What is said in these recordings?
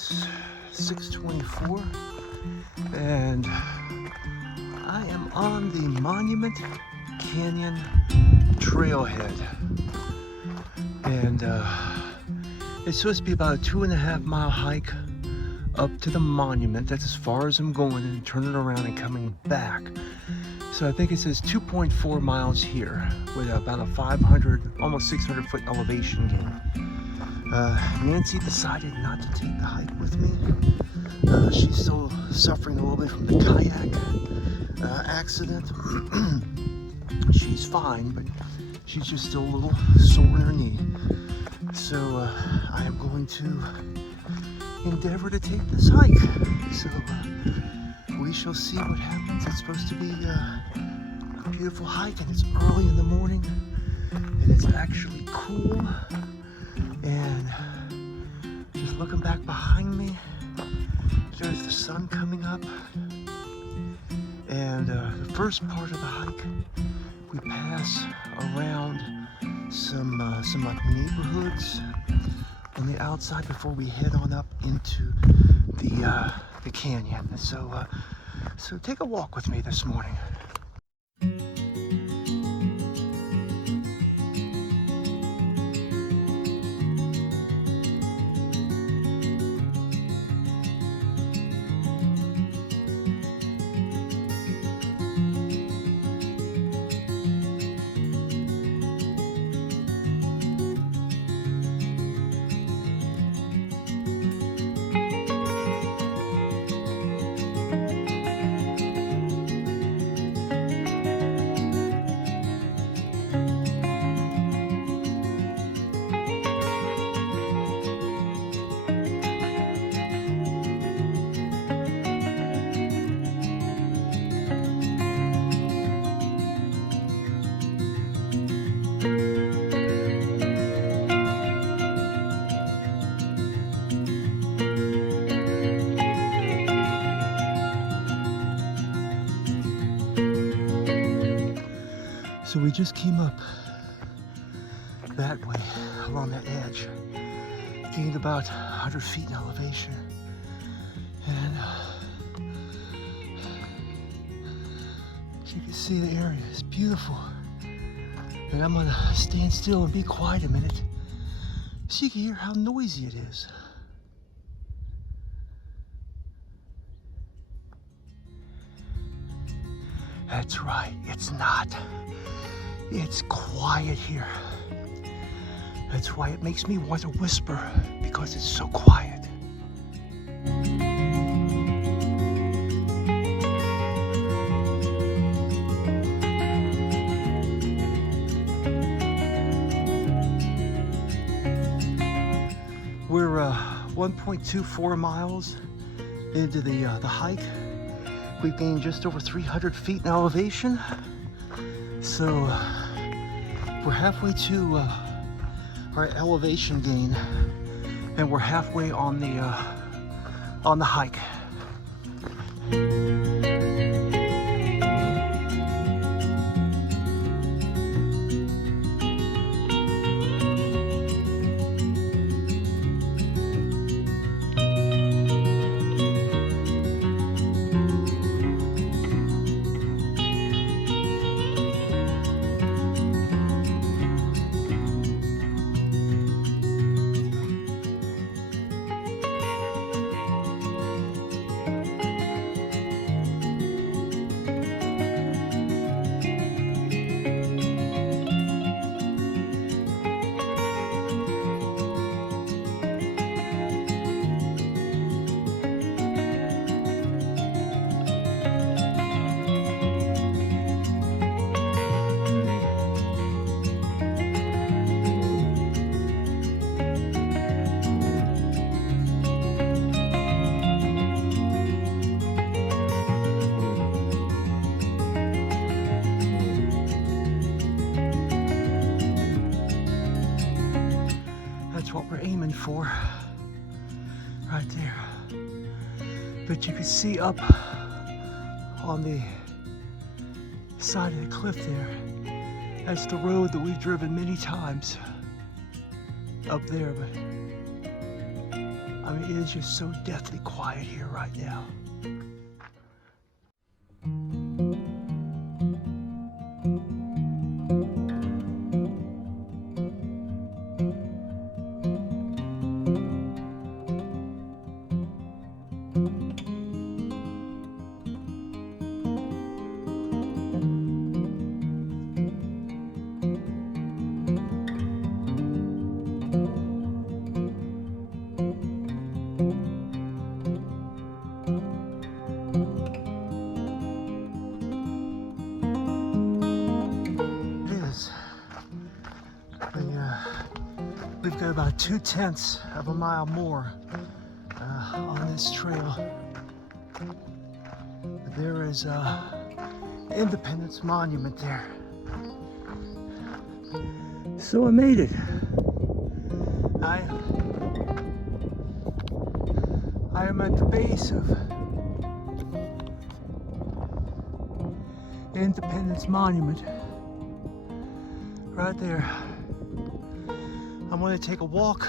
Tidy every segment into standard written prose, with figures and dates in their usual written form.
It's 6:24 and I am on the Monument Canyon trailhead, and it's supposed to be about a 2.5 mile hike up to the monument. That's as far as I'm going, and turning around and coming back. So I think it says 2.4 miles here with about a 500, almost 600 foot elevation gain. Nancy decided not to take the hike with me. She's still suffering a little bit from the kayak accident. She's fine, but she's just still a little sore in her knee. So I am going to endeavor to take this hike. So we shall see what happens. It's supposed to be a beautiful hike, and it's early in the morning, and it's actually cool. And just looking back behind me, there's the sun coming up. And the first part of the hike, we pass around some neighborhoods on the outside before we head on up into the canyon. So take a walk with me this morning. So we just came up that way along that edge, gained about 100 feet in elevation, and as you can see, the area is beautiful. And I'm gonna stand still and be quiet a minute so you can hear how noisy it is. That's right, it's not. It's quiet here. That's why it makes me want to whisper, because it's so quiet. We're 1.24 miles into the hike. We've gained just over 300 feet in elevation. So we're halfway to our elevation gain, and we're halfway on the hike. That's what we're aiming for, right there. But you can see up on the side of the cliff there, that's the road that we've driven many times up there. But I mean, It is just so deathly quiet here right now. We've got about 2/10 of a mile more on this trail. There is Independence Monument there. So I made it. I am at the base of Independence Monument. Right there. I'm going to take a walk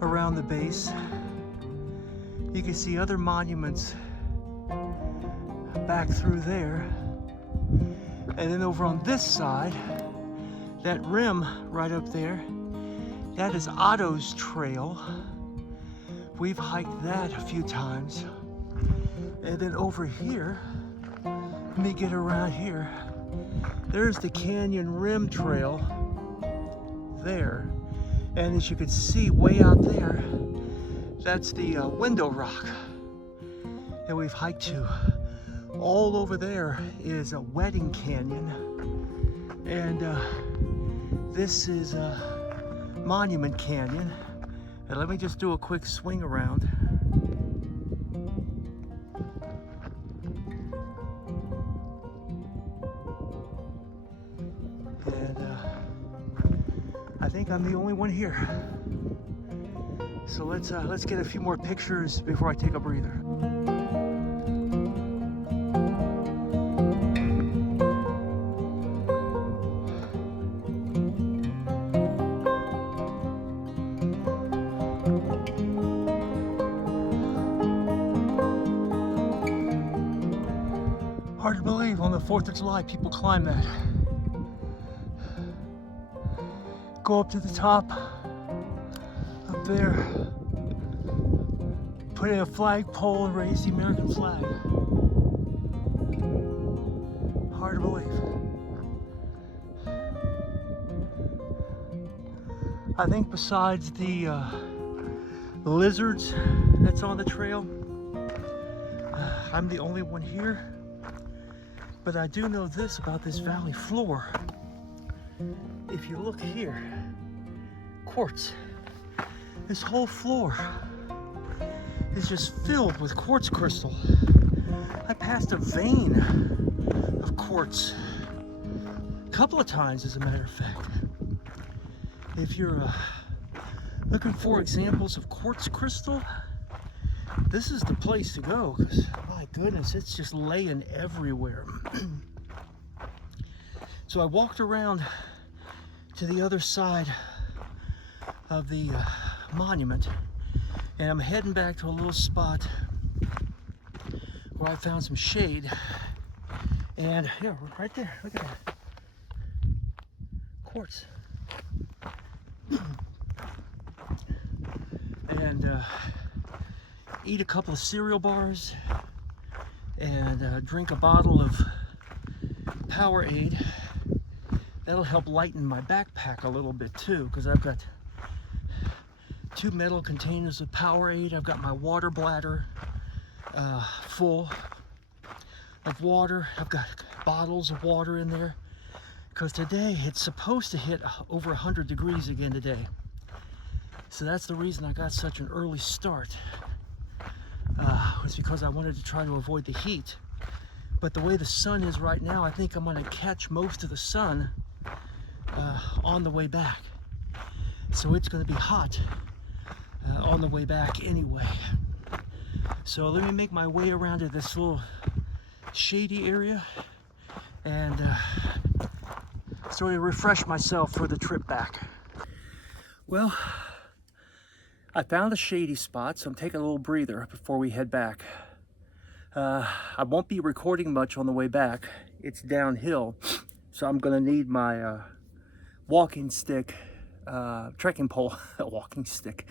around the base. You can see other monuments back through there. And then over on this side, that rim right up there, that is Otto's Trail. We've hiked that a few times. And then over here, let me get around here. There's the Canyon Rim Trail there. And as you can see way out there, that's the Window Rock that we've hiked to. All over there is a Wedding Canyon. And this is Monument Canyon. And let me just do a quick swing around. And I think I'm the only one here. So let's get a few more pictures before I take a breather. Hard to believe on the 4th of July people climb that. Go up to the top, up there, put in a flagpole and raise the American flag. Hard to believe. I think besides the lizards that's on the trail, I'm the only one here. But I do know this about this valley floor. If you look here, quartz. This whole floor is just filled with quartz crystal. I passed a vein of quartz a couple of times, as a matter of fact. If you're looking for examples of quartz crystal, this is the place to go, because my goodness, it's just laying everywhere. So I walked around to the other side of the monument, and I'm heading back to a little spot where I found some shade. And yeah, right there, look at that. Quartz. And eat a couple of cereal bars and drink a bottle of Powerade. That'll help lighten my backpack a little bit too, because I've got 2 metal containers of Powerade. I've got my water bladder full of water. I've got bottles of water in there, because today it's supposed to hit over 100 degrees again today. So that's the reason I got such an early start. Was because I wanted to try to avoid the heat. But the way the sun is right now, I think I'm going to catch most of the sun on the way back. So it's going to be hot on the way back anyway. So let me make my way around to this little shady area and sort of refresh myself for the trip back. Well, I found a shady spot, so I'm taking a little breather before we head back. I won't be recording much on the way back. It's downhill, so I'm gonna need my walking stick, trekking pole, walking stick,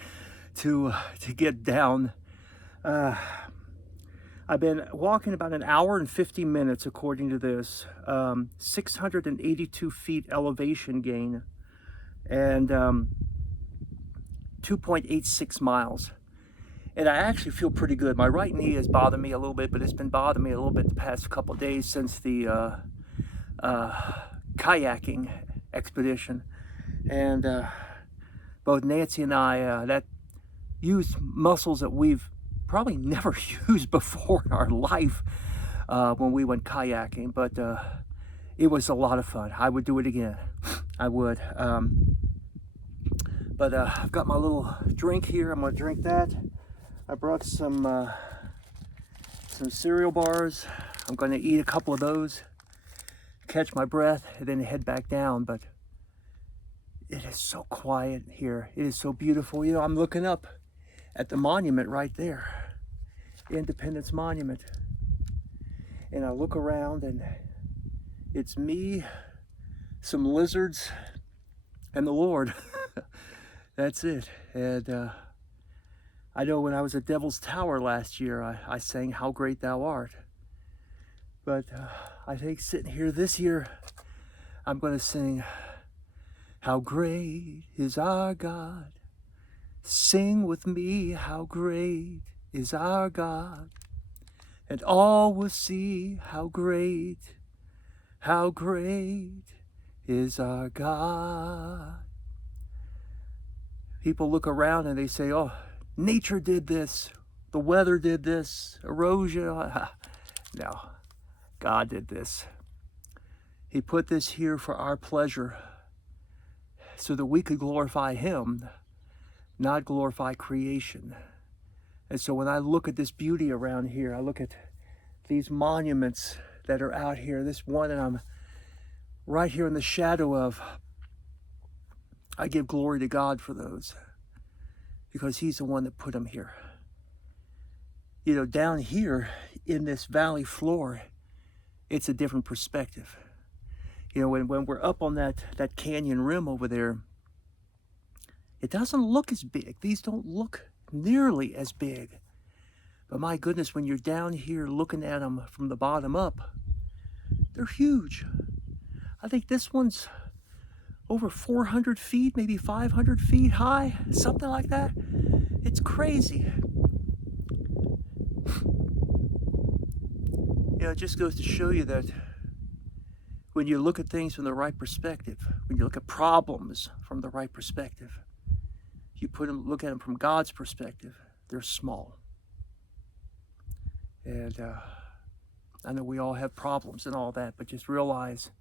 to get down. I've been walking about an hour and 50 minutes, according to this. 682 feet elevation gain, and 2.86 miles. And I actually feel pretty good. My right knee has bothered me a little bit, but it's been bothering me a little bit the past couple of days since the kayaking expedition. And both Nancy and I, that used muscles that we've probably never used before in our life when we went kayaking. But it was a lot of fun. I would do it again. I would. But I've got my little drink here. I'm gonna drink that. I brought some cereal bars. I'm gonna eat a couple of those, catch my breath, and then head back down. But it is so quiet here. It is so beautiful. You know, I'm looking up at the monument right there, Independence Monument. And I look around and it's me, some lizards, and the Lord. That's it. And I know when I was at Devil's Tower last year, I sang How Great Thou Art. But I think sitting here this year, I'm going to sing How Great is Our God. Sing with me, how great is our God. And all will see how great is our God. People look around and they say, oh, nature did this, the weather did this, erosion. No, God did this. He put this here for our pleasure so that we could glorify Him, not glorify creation. And so when I look at this beauty around here, I look at these monuments that are out here, this one that I'm right here in the shadow of, I give glory to God for those, because He's the one that put them here. You know, down here in this valley floor, it's a different perspective. You know, when we're up on that canyon rim over there, it doesn't look as big. These don't look nearly as big. But my goodness, when you're down here looking at them from the bottom up, they're huge. I think this one's over 400 feet, maybe 500 feet high, something like that. It's crazy. You know, it just goes to show you that when you look at things from the right perspective, when you look at problems from the right perspective, you look at them from God's perspective, they're small. And I know we all have problems and all that, but just realize,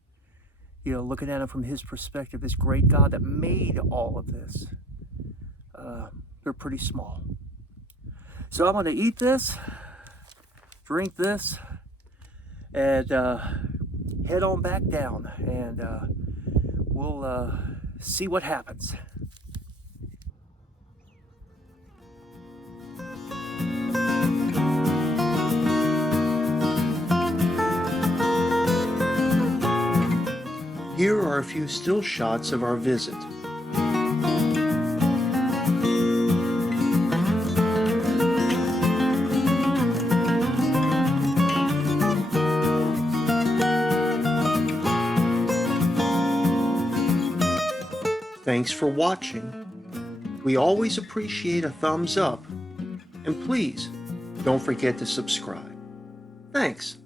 you know, looking at them from His perspective, this great God that made all of this, they're pretty small. So I'm going to eat this, drink this, and head on back down, and we'll see what happens. Here are a few still shots of our visit. Thanks for watching. We always appreciate a thumbs up, and please don't forget to subscribe. Thanks.